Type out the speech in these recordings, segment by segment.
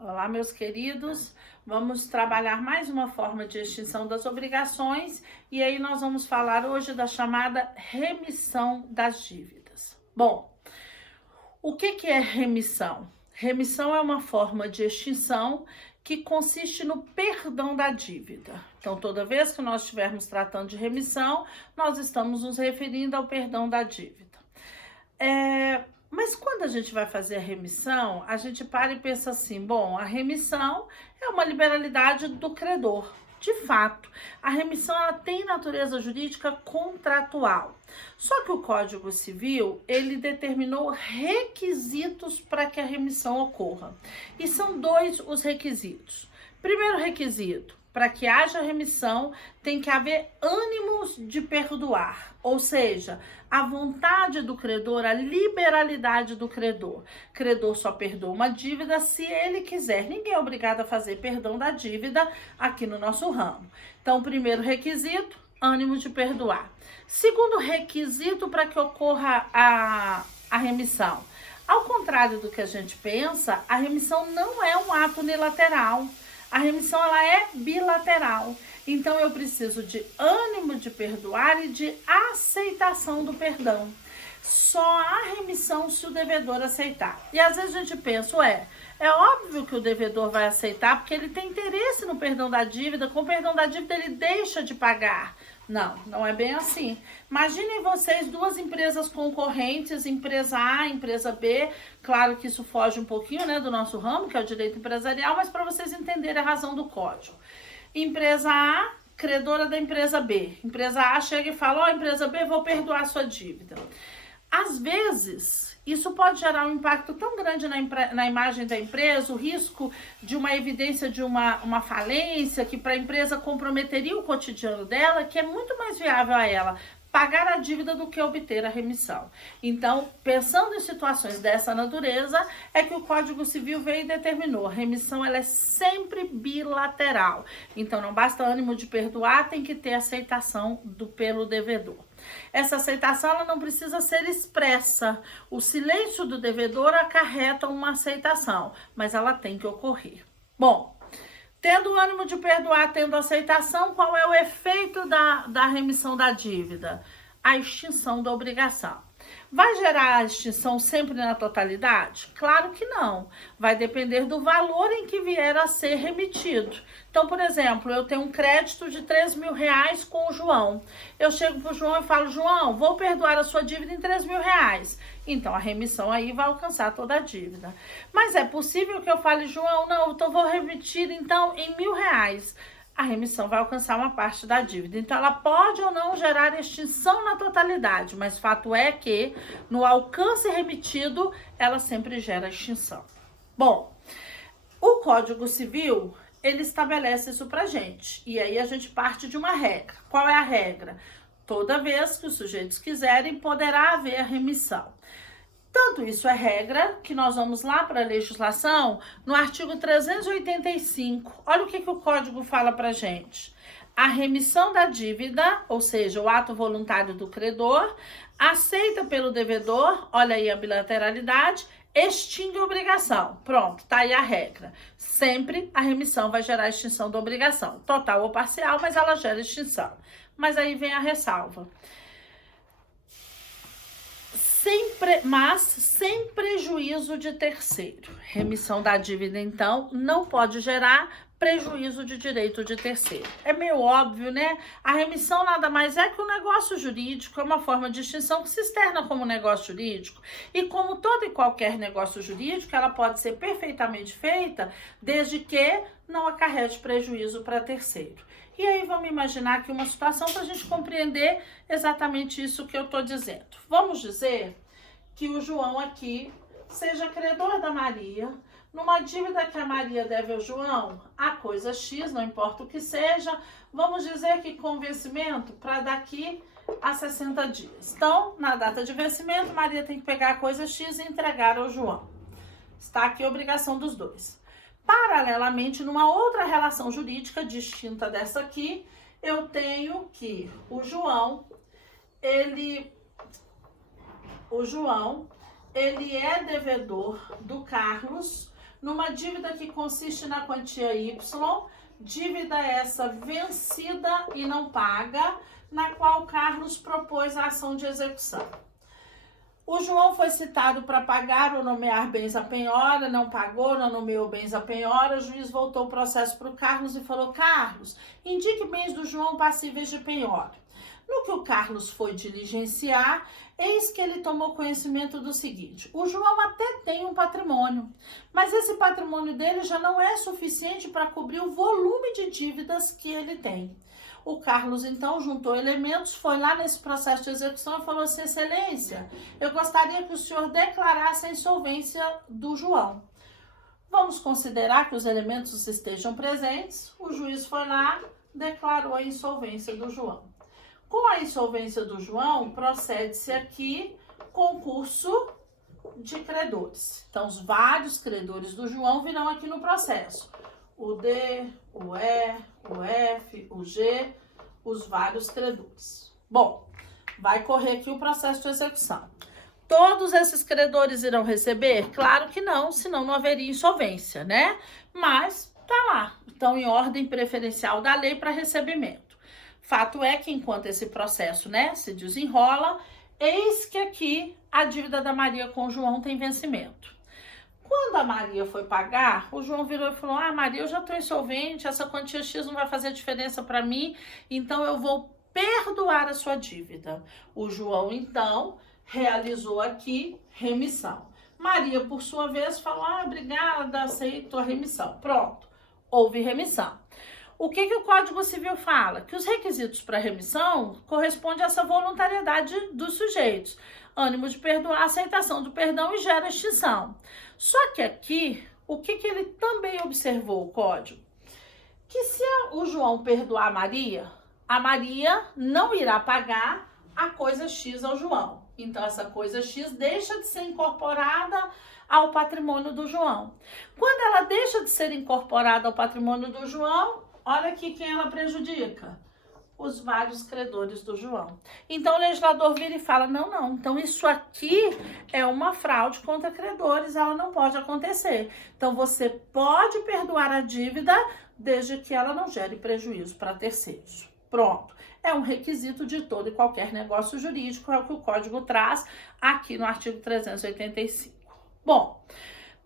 Olá, meus queridos. Vamos trabalhar mais uma forma de extinção das obrigações e aí nós vamos falar hoje da chamada remissão das dívidas. Bom, o que é remissão? Remissão é uma forma de extinção que consiste no perdão da dívida. Então, toda vez que nós estivermos tratando de remissão, nós estamos nos referindo ao perdão da dívida. Mas quando a gente vai fazer a remissão, a gente para e pensa assim, bom, a remissão é uma liberalidade do credor. De fato, a remissão ela tem natureza jurídica contratual. Só que o Código Civil, ele determinou requisitos para que a remissão ocorra. E são dois os requisitos. Primeiro requisito, para que haja remissão, tem que haver ânimos de perdoar, ou seja, a vontade do credor, a liberalidade do credor. Credor só perdoa uma dívida se ele quiser. Ninguém é obrigado a fazer perdão da dívida aqui no nosso ramo. Então, primeiro requisito, ânimo de perdoar. Segundo requisito para que ocorra a remissão. Ao contrário do que a gente pensa, a remissão não é um ato unilateral. A remissão ela é bilateral. Então eu preciso de ânimo de perdoar e de aceitação do perdão. Só há remissão se o devedor aceitar. E às vezes a gente pensa, é óbvio que o devedor vai aceitar porque ele tem interesse no perdão da dívida. Com o perdão da dívida ele deixa de pagar. Não, não é bem assim. Imaginem vocês duas empresas concorrentes, empresa A e empresa B. Claro que isso foge um pouquinho, do nosso ramo, que é o direito empresarial, mas para vocês entenderem a razão do código. Empresa A, credora da empresa B. Empresa A chega e fala, empresa B, vou perdoar sua dívida. Às vezes, isso pode gerar um impacto tão grande na imagem da empresa, o risco de uma evidência de uma falência que para a empresa comprometeria o cotidiano dela, que é muito mais viável a ela pagar a dívida do que obter a remissão. Então, pensando em situações dessa natureza, é que o Código Civil veio e determinou, a remissão ela é sempre bilateral. Então, não basta ânimo de perdoar, tem que ter aceitação pelo devedor. Essa aceitação ela não precisa ser expressa. O silêncio do devedor acarreta uma aceitação, mas ela tem que ocorrer. Bom, tendo o ânimo de perdoar, tendo aceitação, qual é o efeito da remissão da dívida? A extinção da obrigação. Vai gerar a extinção sempre na totalidade? Claro que não. Vai depender do valor em que vier a ser remitido. Então, por exemplo, eu tenho um crédito de R$3.000 com o João. Eu chego para o João e falo, João, vou perdoar a sua dívida em R$3.000. Então, a remissão aí vai alcançar toda a dívida. Mas é possível que eu fale, João, não, então vou remitir então em R$1.000. A remissão vai alcançar uma parte da dívida. Então, ela pode ou não gerar extinção na totalidade, mas fato é que, no alcance remitido, ela sempre gera extinção. Bom, o Código Civil, ele estabelece isso pra gente. E aí a gente parte de uma regra. Qual é a regra? Toda vez que os sujeitos quiserem, poderá haver remissão. Tanto isso é regra, que nós vamos lá para a legislação, no artigo 385. Olha o que o Código fala para gente. A remissão da dívida, ou seja, o ato voluntário do credor, aceita pelo devedor, olha aí a bilateralidade, extingue a obrigação. Pronto, tá aí a regra. Sempre a remissão vai gerar extinção da obrigação, total ou parcial, mas ela gera extinção. Mas aí vem a ressalva. Sem prejuízo de terceiro. Remissão da dívida, então, não pode gerar prejuízo de direito de terceiro. É meio óbvio, né? A remissão nada mais é que um negócio jurídico, é uma forma de extinção que se externa como negócio jurídico. E como todo e qualquer negócio jurídico, ela pode ser perfeitamente feita, desde que não acarrete prejuízo para terceiro. E aí vamos imaginar aqui uma situação para a gente compreender exatamente isso que eu estou dizendo. Vamos dizer que o João aqui seja credor da Maria, numa dívida que a Maria deve ao João, a coisa X, não importa o que seja, vamos dizer que com vencimento para daqui a 60 dias. Então, na data de vencimento, Maria tem que pegar a coisa X e entregar ao João. Está aqui a obrigação dos dois. Paralelamente, numa outra relação jurídica distinta dessa aqui, eu tenho que o João, ele é devedor do Carlos numa dívida que consiste na quantia Y, dívida essa vencida e não paga, na qual Carlos propôs a ação de execução. O João foi citado para pagar ou nomear bens à penhora, não pagou, não nomeou bens à penhora. O juiz voltou o processo para o Carlos e falou: Carlos, indique bens do João passíveis de penhora. No que o Carlos foi diligenciar, eis que ele tomou conhecimento do seguinte: o João até tem um patrimônio, mas esse patrimônio dele já não é suficiente para cobrir o volume de dívidas que ele tem. O Carlos, então, juntou elementos, foi lá nesse processo de execução e falou assim: Excelência, eu gostaria que o senhor declarasse a insolvência do João. Vamos considerar que os elementos estejam presentes. O juiz foi lá, declarou a insolvência do João. Com a insolvência do João, procede-se aqui concurso de credores. Então, os vários credores do João virão aqui no processo. O D, o E, o F, o G, os vários credores. Bom, vai correr aqui o processo de execução. Todos esses credores irão receber? Claro que não, senão não haveria insolvência, né? Mas tá lá, estão em ordem preferencial da lei para recebimento. Fato é que enquanto esse processo, né, se desenrola, eis que aqui a dívida da Maria com o João tem vencimento. Quando a Maria foi pagar, o João virou e falou: ah, Maria, eu já estou insolvente, essa quantia X não vai fazer diferença para mim, então eu vou perdoar a sua dívida. O João, então, realizou aqui remissão. Maria, por sua vez, falou: ah, obrigada, aceito a remissão. Pronto, houve remissão. O que o Código Civil fala? Que os requisitos para remissão correspondem a essa voluntariedade dos sujeitos. Ânimo de perdoar, aceitação do perdão e gera extinção. Só que aqui, o que ele também observou, o Código? Que se o João perdoar a Maria não irá pagar a coisa X ao João. Então, essa coisa X deixa de ser incorporada ao patrimônio do João. Quando ela deixa de ser incorporada ao patrimônio do João, olha aqui quem ela prejudica: os vários credores do João. Então o legislador vira e fala: não, então isso aqui é uma fraude contra credores, ela não pode acontecer. Então você pode perdoar a dívida desde que ela não gere prejuízo para terceiros. Pronto. É um requisito de todo e qualquer negócio jurídico, é o que o Código traz aqui no artigo 385. Bom,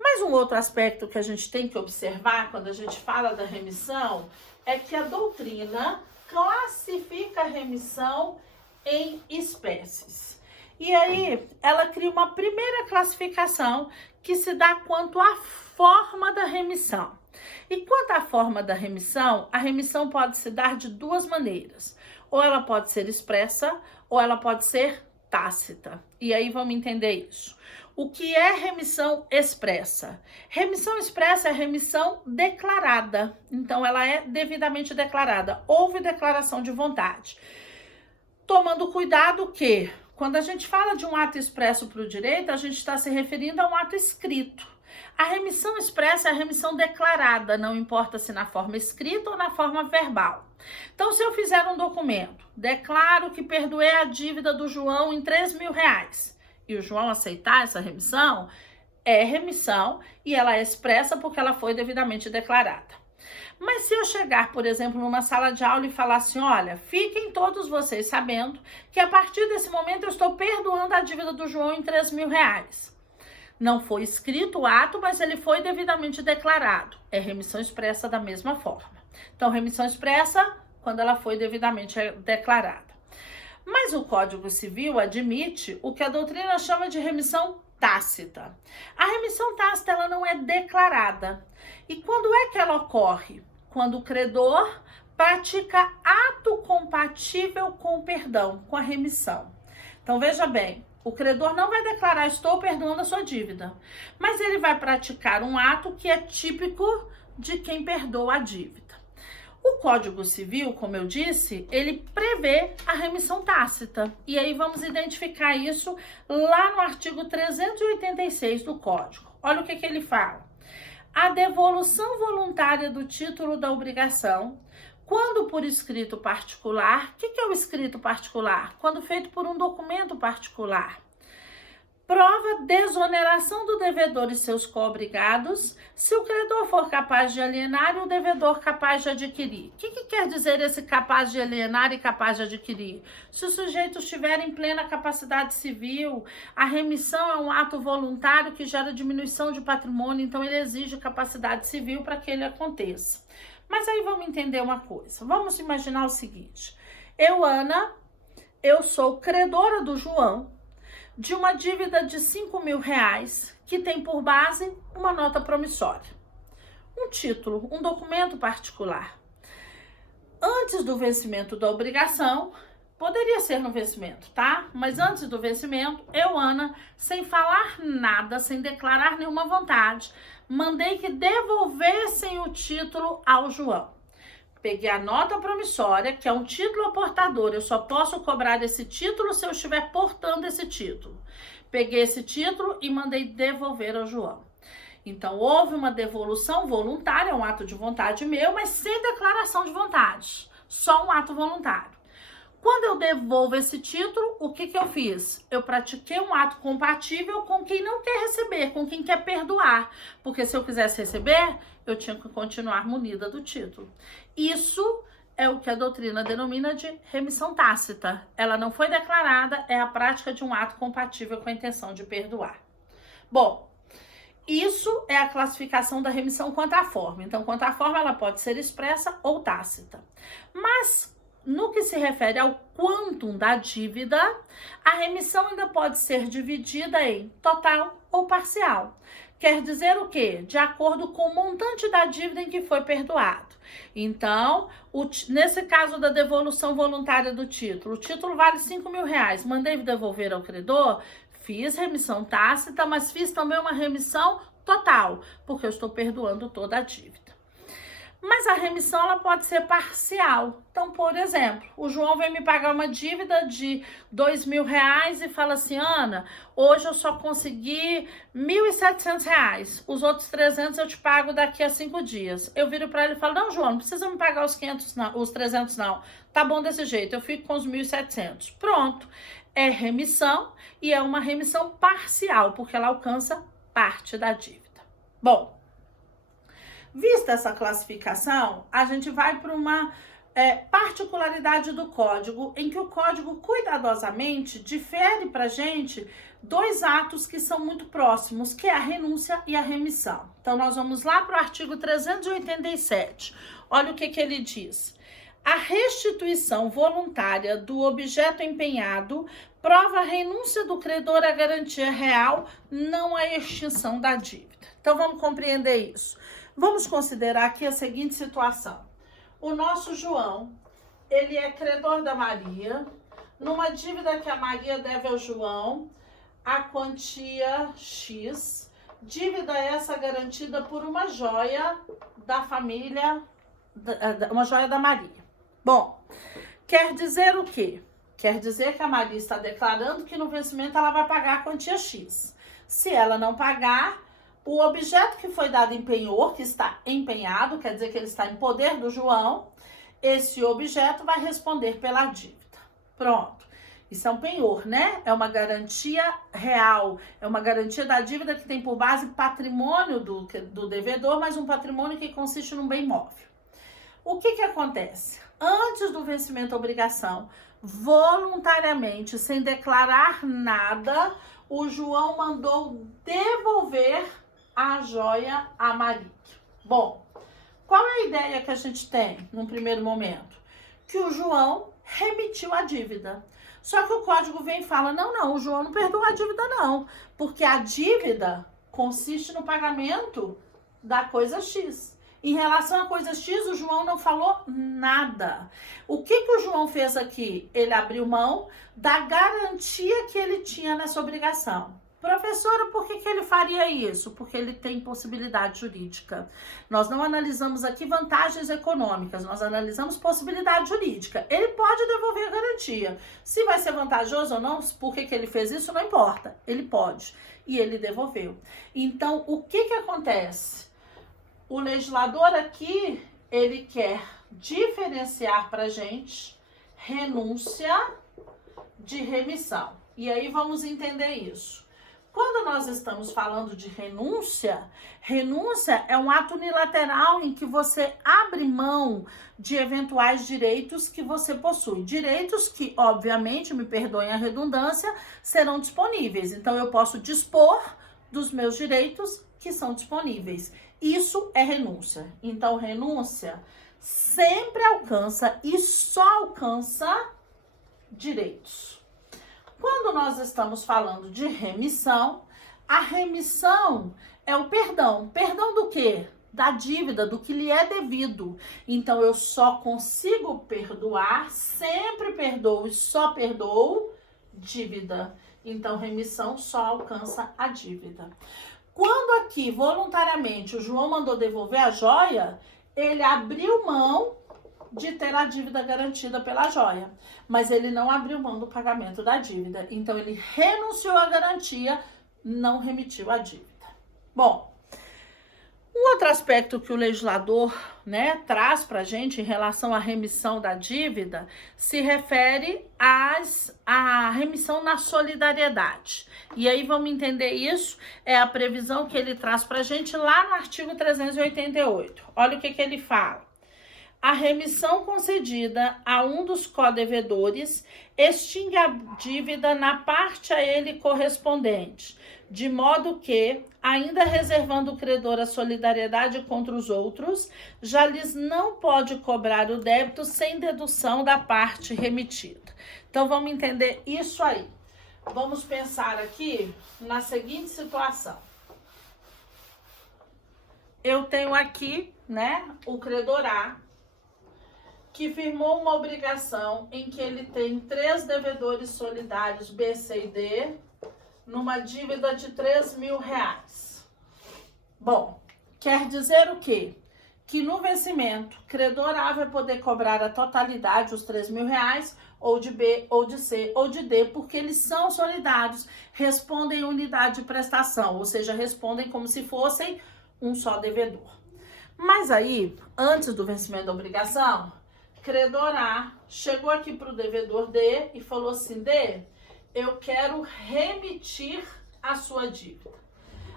mas um outro aspecto que a gente tem que observar quando a gente fala da remissão é que a doutrina classifica a remissão em espécies. E aí, ela cria uma primeira classificação que se dá quanto à forma da remissão. E quanto à forma da remissão, a remissão pode se dar de duas maneiras. Ou ela pode ser expressa, ou ela pode ser tácita. E aí, vamos entender isso. O que é remissão expressa? Remissão expressa é remissão declarada. Então, ela é devidamente declarada. Houve declaração de vontade. Tomando cuidado que, quando a gente fala de um ato expresso para o direito, a gente está se referindo a um ato escrito. A remissão expressa é a remissão declarada, não importa se na forma escrita ou na forma verbal. Então, se eu fizer um documento, declaro que perdoei a dívida do João em R$3.000, e o João aceitar essa remissão, é remissão e ela é expressa porque ela foi devidamente declarada. Mas se eu chegar, por exemplo, numa sala de aula e falar assim: olha, fiquem todos vocês sabendo que a partir desse momento eu estou perdoando a dívida do João em R$3.000. Não foi escrito o ato, mas ele foi devidamente declarado. É remissão expressa da mesma forma. Então, remissão expressa quando ela foi devidamente declarada. Mas o Código Civil admite o que a doutrina chama de remissão tácita. A remissão tácita, ela não é declarada. E quando é que ela ocorre? Quando o credor pratica ato compatível com o perdão, com a remissão. Então, veja bem, o credor não vai declarar: estou perdoando a sua dívida, mas ele vai praticar um ato que é típico de quem perdoa a dívida. O Código Civil, como eu disse, ele prevê a remissão tácita. E aí vamos identificar isso lá no artigo 386 do Código. Olha o que ele fala. A devolução voluntária do título da obrigação, quando por escrito particular. O que é o escrito particular? Quando feito por um documento particular. Prova desoneração do devedor e seus co-obrigados, se o credor for capaz de alienar e o devedor capaz de adquirir. O que quer dizer esse capaz de alienar e capaz de adquirir? Se o sujeito estiver em plena capacidade civil, a remissão é um ato voluntário que gera diminuição de patrimônio, então ele exige capacidade civil para que ele aconteça. Mas aí vamos entender uma coisa. Vamos imaginar o seguinte. Eu, Ana, eu sou credora do João, de uma dívida de R$5.000 que tem por base uma nota promissória, um título, um documento particular. Antes do vencimento da obrigação, poderia ser no vencimento, tá? Mas antes do vencimento, eu, Ana, sem falar nada, sem declarar nenhuma vontade, mandei que devolvessem o título ao João. Peguei a nota promissória, que é um título aportador. Eu só posso cobrar esse título se eu estiver portando esse título. Peguei esse título e mandei devolver ao João. Então, houve uma devolução voluntária, um ato de vontade meu, mas sem declaração de vontade. Só um ato voluntário. Quando eu devolvo esse título, o que eu fiz? Eu pratiquei um ato compatível com quem não quer receber, com quem quer perdoar. Porque se eu quisesse receber, eu tinha que continuar munida do título. Isso é o que a doutrina denomina de remissão tácita. Ela não foi declarada, é a prática de um ato compatível com a intenção de perdoar. Bom, isso é a classificação da remissão quanto à forma. Então, quanto à forma, ela pode ser expressa ou tácita. Mas, no que se refere ao quantum da dívida, a remissão ainda pode ser dividida em total ou parcial. Quer dizer o quê? De acordo com o montante da dívida em que foi perdoado. Então, nesse caso da devolução voluntária do título, o título vale R$5.000, mandei devolver ao credor, fiz remissão tácita, mas fiz também uma remissão total, porque eu estou perdoando toda a dívida. Mas a remissão ela pode ser parcial. Então, por exemplo, o João vem me pagar uma dívida de R$2.000 e fala assim, Ana, hoje eu só consegui R$1.700. Os outros 300 eu te pago daqui a 5 dias. Eu viro para ele e falo, não, João, não precisa me pagar os 500 não, os 300 não. Tá bom desse jeito, eu fico com os 1.700. Pronto. É remissão e é uma remissão parcial, porque ela alcança parte da dívida. Bom, vista essa classificação, a gente vai para uma particularidade do código, em que o código cuidadosamente difere para a gente dois atos que são muito próximos, que é a renúncia e a remissão. Então, nós vamos lá para o artigo 387. Olha o que ele diz. A restituição voluntária do objeto empenhado prova a renúncia do credor à garantia real, não a extinção da dívida. Então, vamos compreender isso. Vamos considerar aqui a seguinte situação. O nosso João, ele é credor da Maria, numa dívida que a Maria deve ao João, a quantia X, dívida essa garantida por uma joia da família, uma joia da Maria. Bom, quer dizer o quê? Quer dizer que a Maria está declarando que no vencimento ela vai pagar a quantia X. Se ela não pagar, o objeto que foi dado em penhor, que está empenhado, quer dizer que ele está em poder do João, esse objeto vai responder pela dívida. Pronto. Isso é um penhor, né? É uma garantia real, é uma garantia da dívida que tem por base patrimônio do devedor, mas um patrimônio que consiste num bem móvel. O que acontece? Antes do vencimento da obrigação, voluntariamente, sem declarar nada, o João mandou devolver a joia a Maria. Bom, qual é a ideia que a gente tem num primeiro momento? Que o João remitiu a dívida. Só que o código vem e fala, não, o João não perdoou a dívida não, porque a dívida consiste no pagamento da coisa X. Em relação à coisa X, o João não falou nada. O que o João fez aqui? Ele abriu mão da garantia que ele tinha nessa obrigação. Professora, por que ele faria isso? Porque ele tem possibilidade jurídica. Nós não analisamos aqui vantagens econômicas, nós analisamos possibilidade jurídica. Ele pode devolver a garantia. Se vai ser vantajoso ou não, por que ele fez isso, não importa. Ele pode. E ele devolveu. Então, o que acontece? O legislador aqui, ele quer diferenciar para a gente renúncia de remissão. E aí vamos entender isso. Quando nós estamos falando de renúncia, renúncia é um ato unilateral em que você abre mão de eventuais direitos que você possui. Direitos que, obviamente, me perdoem a redundância, serão disponíveis. Então, eu posso dispor dos meus direitos que são disponíveis. Isso é renúncia. Então, renúncia sempre alcança e só alcança direitos. Quando nós estamos falando de remissão, a remissão é o perdão. Perdão do quê? Da dívida, do que lhe é devido. Então, eu só consigo perdoar, sempre perdoo e só perdoo dívida. Então, remissão só alcança a dívida. Quando aqui, voluntariamente, o João mandou devolver a joia, ele abriu mão de ter a dívida garantida pela joia, mas ele não abriu mão do pagamento da dívida. Então, ele renunciou à garantia, não remitiu a dívida. Bom, um outro aspecto que o legislador, traz para a gente em relação à remissão da dívida se refere à remissão na solidariedade. E aí vamos entender isso, é a previsão que ele traz para a gente lá no artigo 388. Olha o que ele fala. A remissão concedida a um dos codevedores extingue a dívida na parte a ele correspondente, de modo que, ainda reservando o credor a solidariedade contra os outros, já lhes não pode cobrar o débito sem dedução da parte remitida. Então, vamos entender isso aí. Vamos pensar aqui na seguinte situação. Eu tenho aqui, o credor A, que firmou uma obrigação em que ele tem 3 devedores solidários, B, C e D, numa dívida de R$3.000. Bom, quer dizer o quê? Que no vencimento, credor A vai poder cobrar a totalidade, os R$3.000, ou de B, ou de C, ou de D, porque eles são solidários, respondem em unidade de prestação, ou seja, respondem como se fossem um só devedor. Mas aí, antes do vencimento da obrigação, credor A chegou aqui para o devedor D e falou assim: D, eu quero remitir a sua dívida.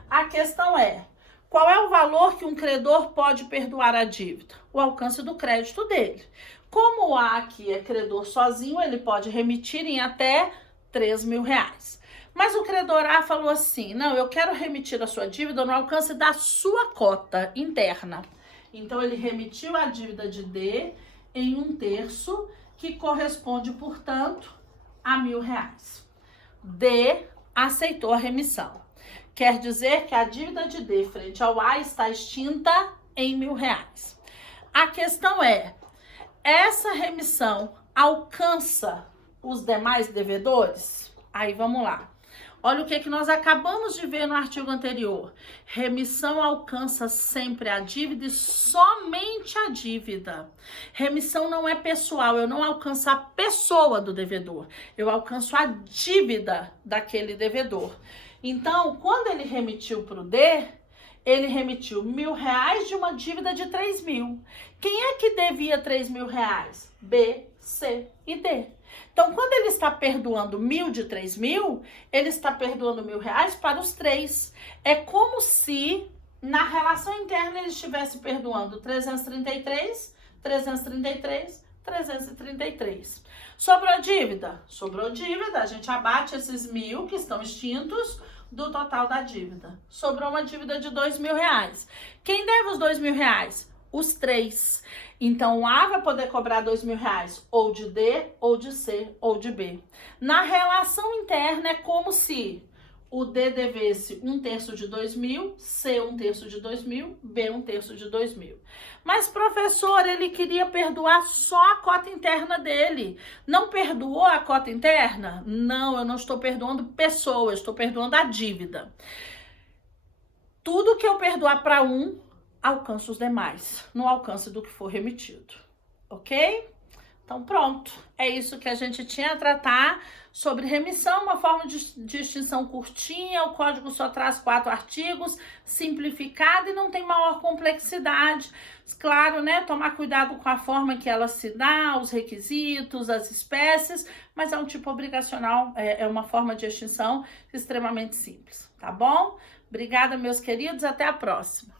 A questão é, qual é o valor que um credor pode perdoar a dívida? O alcance do crédito dele. Como o A aqui é credor sozinho, ele pode remitir em até R$3.000. Mas o credor A falou assim: não, eu quero remitir a sua dívida no alcance da sua cota interna. Então, ele remitiu a dívida de D em 1/3, que corresponde, portanto, a R$1.000. D aceitou a remissão. Quer dizer que a dívida de D frente ao A está extinta em R$1.000. A questão é, essa remissão alcança os demais devedores? Aí vamos lá. Olha o que nós acabamos de ver no artigo anterior. Remissão alcança sempre a dívida e somente a dívida. Remissão não é pessoal, eu não alcanço a pessoa do devedor, eu alcanço a dívida daquele devedor. Então, quando ele remitiu para o D, ele remitiu R$1.000 de uma dívida de R$3.000. Quem é que devia R$3.000? B, C e D. Então, quando ele está perdoando 1.000 de 3.000, ele está perdoando R$1.000 para os 3. É como se na relação interna ele estivesse perdoando 333, 333, 333. Sobrou dívida? Sobrou dívida. A gente abate esses 1.000 que estão extintos do total da dívida. Sobrou uma dívida de R$2.000. Quem deve os R$2.000? Os 3. Então, o A vai poder cobrar R$2.000 ou de D, ou de C, ou de B. Na relação interna, é como se o D devesse 1/3 de 2.000, C 1/3 de 2.000, B 1/3 de 2.000. Mas, professor, ele queria perdoar só a cota interna dele. Não perdoou a cota interna? Não, eu não estou perdoando pessoa, eu estou perdoando a dívida. Tudo que eu perdoar para um, alcança os demais, no alcance do que for remitido, ok? Então, pronto. É isso que a gente tinha a tratar sobre remissão, uma forma de extinção curtinha. O código só traz 4 artigos, simplificado e não tem maior complexidade. Claro, tomar cuidado com a forma que ela se dá, os requisitos, as espécies, mas é um tipo obrigacional, é uma forma de extinção extremamente simples. tá bom? Obrigada, meus queridos, até a próxima.